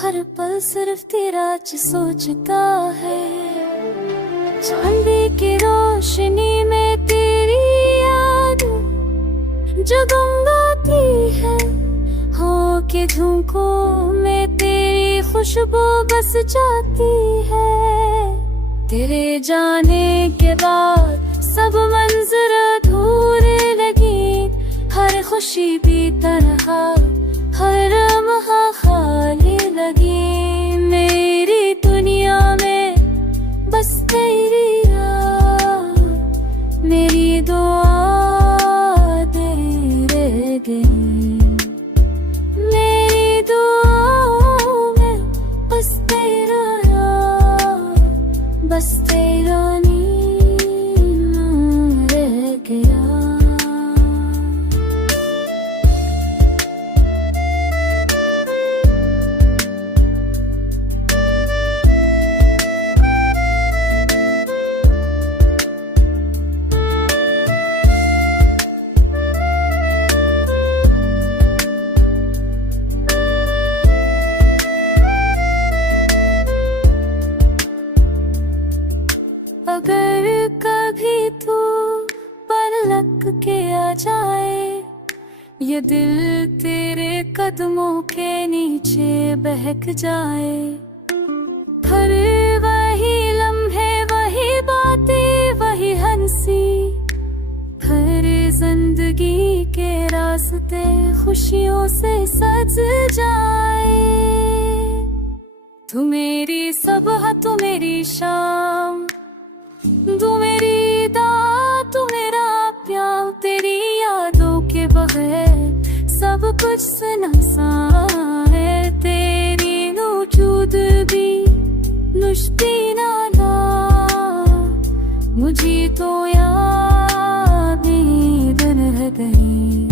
हर पल सिर्फ तेरा सोचता है। चांदी की रोशनी में तेरी याद जगमगाती है। हो के झोंकों में तेरी खुशबू बस जाती है। तेरे जाने के बाद सब मंजर अधूरे लगी। हर खुशी भी तन्हा, हर लम्हा खाली लगी। मेरी दुनिया में बस तेरी याद, मेरी दुआ दे रह गई। मेरी दुआ में बस तेरा याद, बस तेरा नाम रह गया। अगर कभी तू पलक के आ जाए, ये दिल तेरे कदमों के नीचे बहक जाए। हर वही लम्हे, वही बातें, वही हंसी। हर जिंदगी के रास्ते खुशियों से सज जाए। तू मेरी सुबह, तू मेरी शाम, तू मेरी दात, तू मेरा प्यार। तेरी यादों के बगैर सब कुछ सुनसान है। तेरी मौजूदगी मुश्किल ना, मुझे तो याद रह गई।